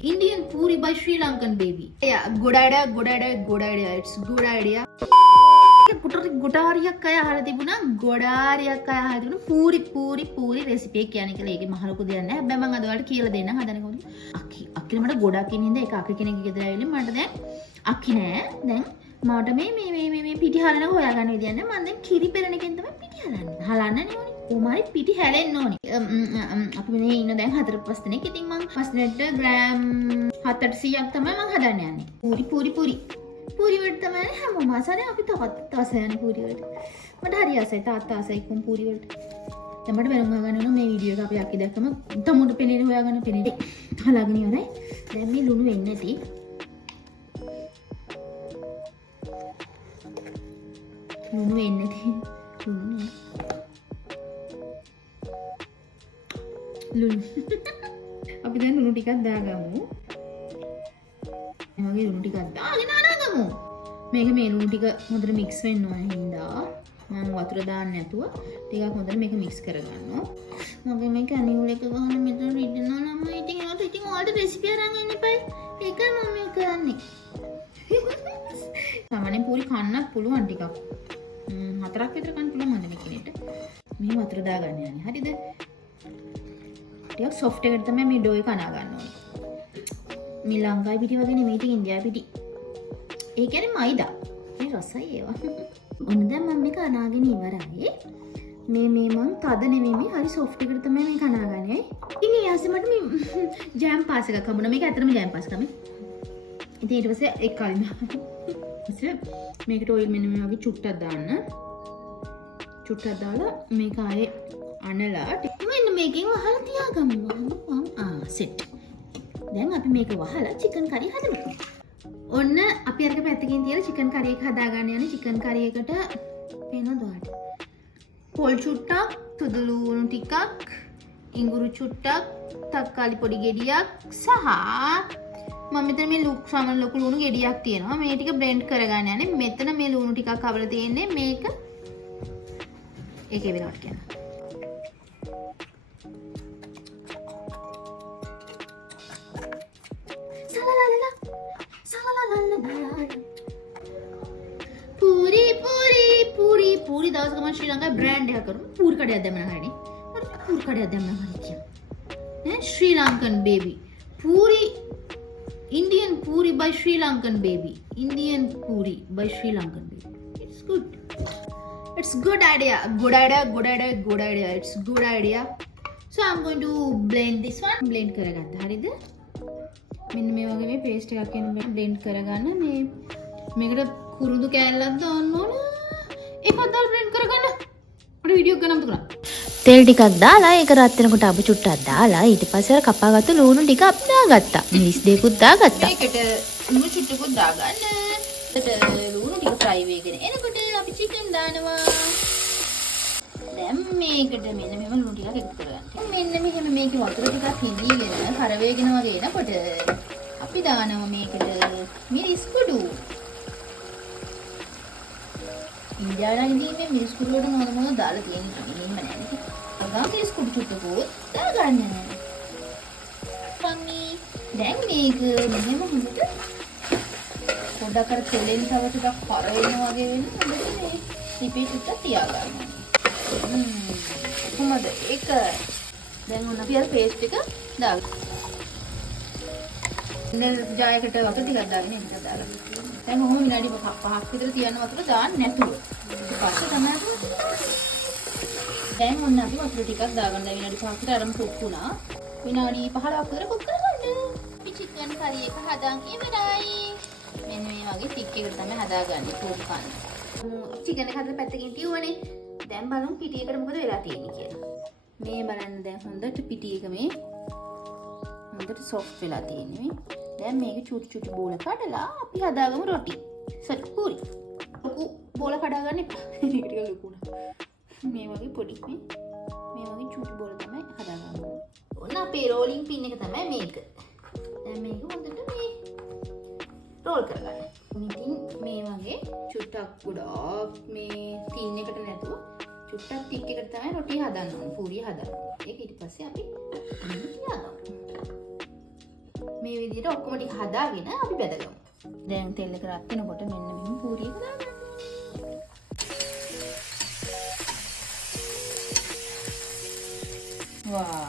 Indian puri by Sri Lankan baby. Yeah, good idea, good idea, good idea. It's good idea. ගොඩාරියක් අය අහලා තිබුණා ගොඩාරියක් අය අහලා තිබුණා පූරි රෙසිපි එක කියන්නේ කියලා. ඒකේ මහ ලොකු දෙයක් නැහැ. හැබැයි මම අද ඔයාලට කියලා දෙන්නම් හදන කොහොමද. අක්කි මට ගොඩක් ඉන්නේ ඒක අක්කි කෙනෙක්ගේ ගෙදර ඇවිල්ලා මට දැන් අක්කි නෑ. දැන් මට මේ පිටි හලනක හොයාගන්න විදියක් නෑ. මම දැන් කිරි පෙරණ එකෙන් තමයි පිටි හලන්නේ. හලන්නනේ ඕනේ. කොහොමරි පිටි හැලෙන්න ඕනේ. අපි මේ ඉන්න දැන් 4-5 දිනක්. ඉතින් මම 5 දිනට ග්‍රෑම් 700ක් තමයි මම හදන්න යන්නේ. පූරි වලට තමයි හැමෝම ආසනේ. අපි තවත් ආසයි යන්නේ පූරි වලට. මට හරි ආසයි තාත්තා ආසයි කොම් පූරි වලට. දැන් මට වෙනම හොයාගන්න ඕන මේ වීඩියෝ එක අපි අක්කි දැක්කම තමුන්ට පෙනෙන හොයාගන්න පෙනෙන්නේ. හලාගෙන ඉවරයි. දැන් මේ ලුණු වෙන්නේ නැති. ලුණු වෙන්නේ නැති. ලුණු. අපි දැන් ලුණු ටිකක් දාගමු. මේ වගේ ලුණු ටිකක් දාගෙන අරගමු. මේක මේ ලුණු ටික හොඳට මික්ස් වෙන්න ඕන හින්දා මම වතුර දාන්නේ නැතුව ටිකක් හොඳට මේක මික්ස් කරගන්නවා. මගේ මේක අනියුල් එක ගහන මෙතන රිදෙනවා නම් ඉතින් ඔයාලට රෙසිපි අරන් එන්න එපයි. ඒකයි මම මේ කරන්නේ. සාමාන්‍යයෙන් පූරි කන්නත් පුළුවන් ටිකක්. 4ක් විතර කන්න පුළුවන් මන්ද මේ කෙනෙක්ට. මේ වතුර දාගන්න යන්නේ. හරිද? ටිකක් සොෆ්ට් එකට තමයි මේ ඩෝ එක අනා ගන්න ඕනේ. මේ ලංකාවේ පිටි වගේ නෙමෙයි ඉතින් ඉන්දියාවේ පිටි. ඒ කියන්නේ මයිදා. මේ රසයි ඒවා. ඔන්න දැන් මම මේක අනාගෙන ඉවරයි. මේ මම තද නෙමෙයි මේ හරි සොෆ්ට් එකට තමයි මේක අනාගන්නේ. ඉතින් ඊයස්සේ මට මේ ජෑම් පාස් එකක් හම්බුණා. මේක ඇත්තටම ජෑම් පාස් තමයි. ඉතින් ඊට පස්සේ එක් කලින් මේකට ඔයිල් මෙන්න මේ වගේ චුට්ටක් දාන්න. චුට්ටක් දාලා මේක ආයේ අනලා මෙන්න මේකෙන් වහලා තියාගමු. සෙට්. දැන් අපි මේක වහලා චිකන් කරි හදමු. ඔන්න අපි අරක පැත්තකින් තියලා චිකන් කරි එක හදාගන්න යන්නේ. චිකන් කරි එකට පේනවද ඔයාලට? පොල් චුට්ටක්, තුඩු ලුණු ටිකක්, ඉඟුරු චුට්ටක්, තක්කාලි පොඩි ගෙඩියක් සහ මම මෙතන මේ ලොකු ලුණු ගෙඩියක් තියෙනවා. මේ ටික බ්ලෙන්ඩ් කරගන්න යන්නේ. මෙතන මේ ලුණු ටිකක් අවල තියෙන්නේ. මේක ඒකේ වෙනවට කියන්න. पूरी दवस का श्री लंका ब्रांड है करूँ पूरी कड़े अद्दम ना हरनी और पूरी कड़े अद्दम ना हरी क्या है श्री लंकन बेबी पूरी इंडियन पूरी by Sri Lankan baby Indian पूरी by Sri Lankan baby it's good idea it's good idea so I'm going to blend this one blend කරගන්න හරිද මෙන්න මේ වගේ මේ paste එකක් කියන මේ blend කරගන්න මේ මේකට කුරුදු කෑල්ලක් දාන්න ඕන ඒක අදාල් බ්ලෙන්ඩ් කරගන්න අපේ වීඩියෝ එක ගන්නම තුනක් තෙල් ටිකක් දාලා ඒක රත් වෙනකොට අබ චුට්ටක් දාලා ඊට පස්සේ අර කපාගත්තු ලුණු ටික අපි දාගත්තා මිරිස් දෙකකුත් දාගත්තා මේකට ලුණු චුට්ටකුත් දාගන්න ඒකට ලුණු ටික ෆ්‍රයි වෙගෙන එනකොට අපි චිකන් දානවා දැන් මේකට මෙන්න මෙහෙම ලුණු ටිකක් එකතු කරගන්න මෙන්න මෙහෙම මේකේ වතුර ටිකක් හිඳීගෙන කරවේගෙන වගේ එනකොට අපි දානවා මේකට මිරිස් කුඩු ඉන්දියාවේ මේ මිරිස් කුඩු වලට මොනවද දාලා තියෙන්නේ එහෙම නැහැ. අගාම මිරිස් කුඩු චුට්ටකුත් දාගන්න. මම්මි දැන් මේක මෙහෙම හොඳට පොඩ්ඩක් අර තෙලෙන් තව ටිකක් පර වෙන වගේ වෙන හොඳට මේ ලිපේ චුට්ටක් තියාගන්න. කොහමද ඒක? දැන් ඔන්න අපි අර පේස්ට් එක දාගමු. නෙල් ජායකට වතුර ටිකක් දාගෙන ඉන්න දාලා. දැන් මොහොම විනාඩි 5ක් විතර තියන්න වතුර දාන්න නැතුව. ඊට පස්සේ තමයි දැන් ඔන්න අපි වතුර ටිකක් දාගන්න විනාඩි 5ක් විතර අරන් කුක් වුණා. විනාඩි 15ක් විතර කුක් කරගන්න. අපි චිකන් කරි එක හදාන් ඉවරයි. මෙන්න මේ වගේ ටික් එකකට තමයි හදාගන්නේ කුක් කරන්න. චිකන් එක හදලා පැත්තකින් තියුවනේ. දැන් බලමු පිටි එකට මොකද වෙලා තියෙන්නේ කියලා. මේ බලන්න දැන් හොඳට පිටි එක මේ හොඳට සොෆ්ට් වෙලා තියෙන්නේ. දැන් මේක චුටි චුටි බෝල කඩලා අපි හදාගමු රොටි. සර් පූරි. ලොකු බෝල කඩාගන්න එපා. ඒක ටික ලොකු නා. මේ වගේ පොඩි මේ වගේ චුටි බෝල තමයි හදාගන්න. ඔන්න අපේ රෝලින් පින් එක තමයි මේක. දැන් මේක හොඳට මේ රෝල් කරගන්න. ඉතින් මේ වගේ චුට්ටක් ගොඩක් මේ තින් එකට නැතුව චුට්ටක් ටික් එකට තමයි රොටි හදන්න ඕනේ. පූරිය හදන්න. ඒක ඊට පස්සේ අපි තියාගමු. මේ විදිහට ඔක්කොම ටික හදාගෙන අපි බෙදගමු. දැන් තෙල් එක රත් වෙනකොට මෙන්න මෙහෙම පූරියක දාගන්න. වා.